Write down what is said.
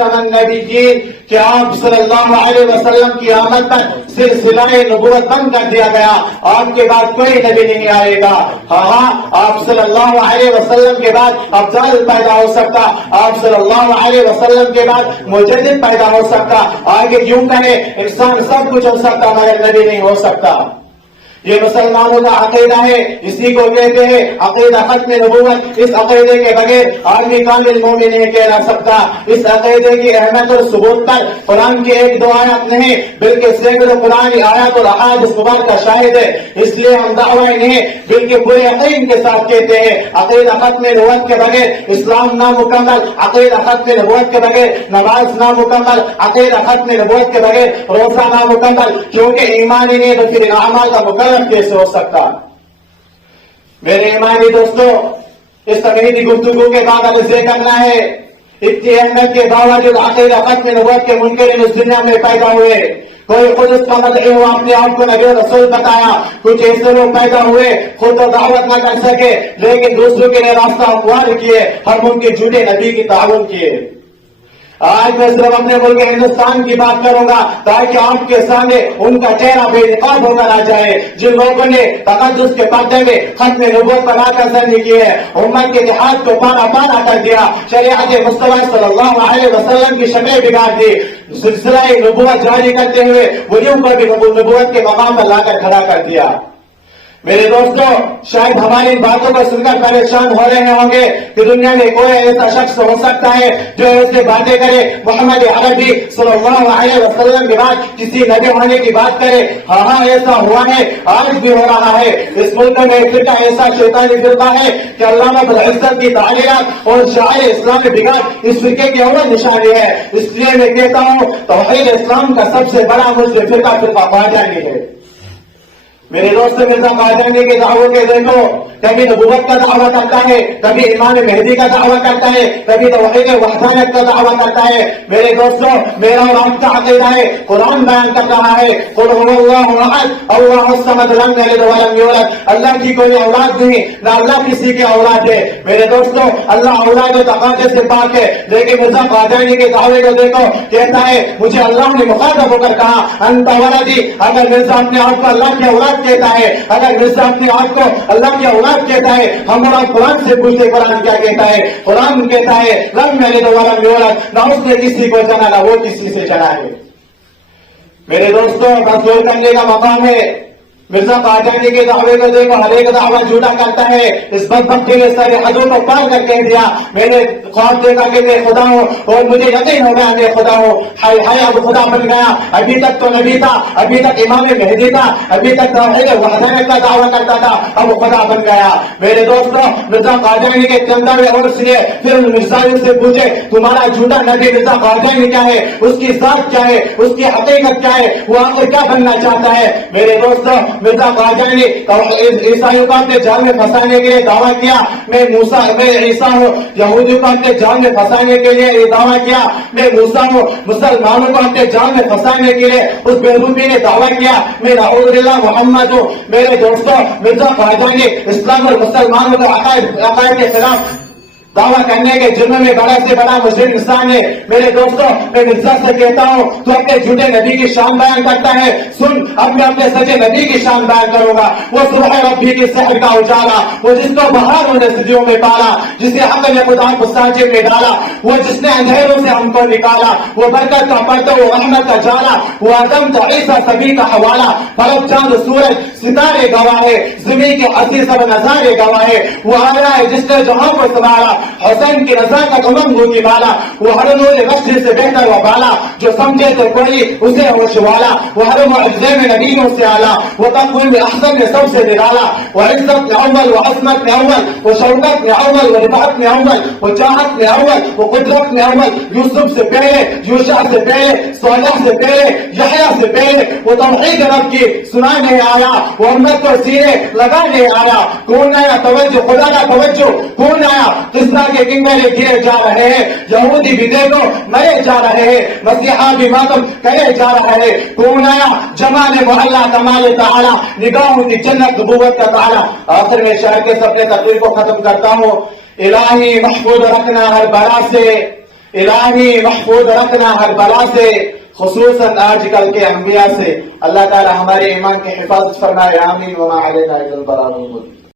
خاتم النبیین کہ آپ صلی اللہ علیہ وسلم کی آمد تک سلسلہ نبوت بند کر دیا گیا، آپ کے بعد کوئی نبی نہیں آئے گا۔ ہاں آپ صلی اللہ علیہ وسلم کے بعد افضل پیدا ہو سکتا، آپ صلی اللہ علیہ وسلم کے بعد مجدد پیدا ہو سکتا، آگے یوں کہیں انسان سب کچھ ہو سکتا مگر نبی نہیں ہو سکتا۔ یہ مسلمانوں کا عقیدہ ہے، اسی کو کہتے ہیں عقیدہ ختم نبوت۔ اس عقیدے کے بغیر آدمی کامل مومن نہیں کہلا سکتا۔ اس عقیدے کی اہمیت اور ثبوت پر قرآن کی ایک دو آیات نہیں بلکہ سینکڑوں قرآنی آیات اور احادیث مبارکہ کا شاہد ہے۔ اس لیے ہم دعوی نہیں بلکہ پورے یقین کے ساتھ کہتے ہیں عقیدہ ختم نبوت کے بغیر اسلام نامکمل، عقیدہ ختم نبوت کے بغیر نماز نامکمل، عقیدہ ختم نبوت کے بغیر روزہ نامکمل، کیونکہ ایمان ہی نہیں تو پھر اعمال کا مکمل کیسے ہو سکتا۔ میرے ایمانی دوستو، اس تمہیدی گفتگو کے بعد ہمیں ذکر کرنا ہے اتنی اہمیت کے باوجود عقیدہ ختم نبوت کے منکرین اس دنیا میں پیدا ہوئے۔ کوئی خود اس کا مدعی ہوا، اپنے آپ کو نبی رسول بتایا، کچھ ایسے لوگ پیدا ہوئے خود تو دعوت نہ کر سکے لیکن دوسروں کے لیے راستہ ہموار کیے، ہم ان کے جھوٹے نبی کی تعاون کیے۔ آج میں صرف اپنے ملک ہندوستان کی بات کروں گا تاکہ آپ کے سامنے ان کا چہرہ بے نقاب ہو کر آ جائے جن لوگوں نے تقدس کے پردے میں ختم نبوت بنا کر زندگی کی ہے، امت کے اتحاد کو پانا پانا کر دیا، شریعت مصطفیٰ صلی اللہ علیہ وسلم کی شکل بگاڑ دی، سلسلہ نبوت جاری کرتے ہوئے ولیوں کو بھی نبوت کے مقام پر لا کر کھڑا کر دیا۔ میرے دوستو، شاید ہماری باتوں کو سن کر پریشان ہو رہے ہوں گے کہ دنیا میں کوئی ایسا شخص ہو سکتا ہے جو ایسے باتیں کرے، محمد عربی صلی اللہ علیہ وسلم کے بعد کسی نبی ہونے کی بات کرے۔ ہاں ایسا ہوا ہے، آج بھی ہو رہا ہے۔ اس ملک میں ایک فرقہ ایسا شیطانی فرقہ ہے کہ علامہ ابو العزت کی تعلیمات اور شاعر اسلام بگاڑ اس فرقے کی اول نشانی ہے۔ اس لیے میں کہتا ہوں توحید اسلام کا سب سے بڑا مجرم فرقہ قادیانی ہے۔ میرے دوست مرزا قادیانی کے دعووں کے دیکھو، کبھی نبوت کا دعویٰ کرتا ہے، کبھی امام مہدی کا دعویٰ کرتا ہے، کبھی توحید وحدانیت کا دعویٰ کرتا ہے۔ میرے دوستوں، میرا اور آپ کا عقیدہ ہے، قرآن بیان کر رہا ہے قل هو اللہ احد اللہ الصمد لم یلد ولم یولد، اللہ کی کوئی اولاد نہیں، نہ اللہ کسی کی اولاد ہے۔ میرے دوستوں، اللہ اولاد و تقاضے سے پاک ہے، لیکن مرزا قادیانی کے دعوے کو دیکھو، کہتا ہے مجھے اللہ نے مخاطب ہو کر کہا انت ولدی۔ اگر مرزا اپنے آپ کو اللہ کی اولاد کہتا ہے، اگر مرزا اپنے آپ کو اللہ کی اولاد کہتا ہے، ہم اور قرآن سے پوچھتے قرآن کیا کہتا ہے؟ قرآن کہتا ہے لم یلد ولم یولد، نہ اس نے کسی کو جنا نہ وہ کسی سے جنا ہے۔ میرے دوستوں، رسول کرنے کا مقام ہے۔ مرزا قادیانی کے دعوے کو دیکھو، ہر ایک دعویٰ جھوٹا کرتا ہے۔ اس بدبختی نے سارے حدوں کو پار کر کہہ دیا میں نے خواب دیکھا کہ میں خدا ہوں اور مجھے یقین ہو گیا میں خدا ہوں۔ ہائے ہائے اب خدا بن گیا، ابھی تک تو نبی تھا، ابھی تک امام مہدی تھا، ابھی تک توحید وحدانیت کا دعویٰ کرتا تھا، اب خدا بن گیا۔ میرے دوستوں، مرزا قادیانی کے چندہ میں اور سنیے، پھر ان مرزائیوں سے پوچھے تمہارا جھوٹا نبی مرزا قادیانی کیا ہے، اس کی ذات کیا ہے، اس کی حقیقت کیا ہے، وہ آخر کیا بننا چاہتا ہے؟ میرے دوستوں، مرزا قادیانی عیسائیوں کو اپنے جال میں پھنسانے کے لیے دعویٰ کیا میں عیسیٰ ہوں، یہودیوں کو اپنے جال میں پھنسانے کے لیے یہ دعویٰ کیا میں موسیٰ ہوں، مسلمانوں کو اپنے جال میں پھنسانے کے لیے اس بیروبی نے دعویٰ کیا میں نعوذ باللہ محمد ہوں۔ میرے دوستوں، مرزا قادیانی اسلام اور مسلمانوں کے عقائد کے خلاف دعویٰ کرنے کے جرم میں بڑا سے بڑا مجرم انسان ہے۔ میرے دوستوں، میں مرزا سے کہتا ہوں تو اپنے جھوٹے نبی کی شان بیان کرتا ہے، سن اب میں اپنے سچے نبی کی شان بیان کروں گا۔ وہ صبح ربی کی سحر کا اجالا، وہ جس کو بہاروں نے صدیوں میں پالا، جسے حق نے خدا کو ساجد میں ڈالا، وہ جس نے اندھیروں سے ہم کو نکالا، وہ برکت کا پردہ، وہ رحمت کا جالا، وہ آدم تو عیسیٰ سبھی کا حوالہ، فلک چاند سورج ستارے گواہ ہے، زمین کے عزیز سب نظارے گواہ ہے، وہ آیا ہے جس نے جہاں کو سنبھالا، حسین کی رضا کا کمم ہو کی بالا، وہ ہر نور بخش سے بہتر و بالا، جو سمجھے تو کوئی اسے ہوش والا، وہ ہر معجزے میں نبیوں سے اعلیٰ، وہ تقویم احسن میں سب سے نرالا، وہ عزت میں اول، وہ عصمت میں اول، وہ شوکت میں اول، وہ رفعت میں اول، وہ چاہت میں اول، وہ قدرت میں اول، یوسف سے پہلے، یوشع سے پہلے، صالح سے پہلے، یحییٰ سے پہلے، وہ توحید رب کی سنانے آیا، وہ امت کو سینے لگانے آیا۔ کون آیا؟ توجہ، خدا کا توجہ، کون آیا؟ کس طرح کے کنگرے گرے جا رہے ہیں، یہودی بھی دیکھو مرے جا رہے ہیں، مسیحا بھی ماتم کرے جا رہے ہیں۔ کون آیا؟ جمال محلہ کمال تعالی، نگاہوں کی جنت نبوت کا تعالی۔ آخر میں شاعر کے اپنے تقریر کو ختم کرتا ہوں۔ الہی محفوظ رکھنا ہر بلا سے، الہی محفوظ رکھنا ہر بلا سے، خصوصاً آج کل کے انبیاء سے۔ اللہ تعالی ہمارے ایمان کی حفاظت فرمائے، آمین۔ وما علینا الا البلاغ المبین۔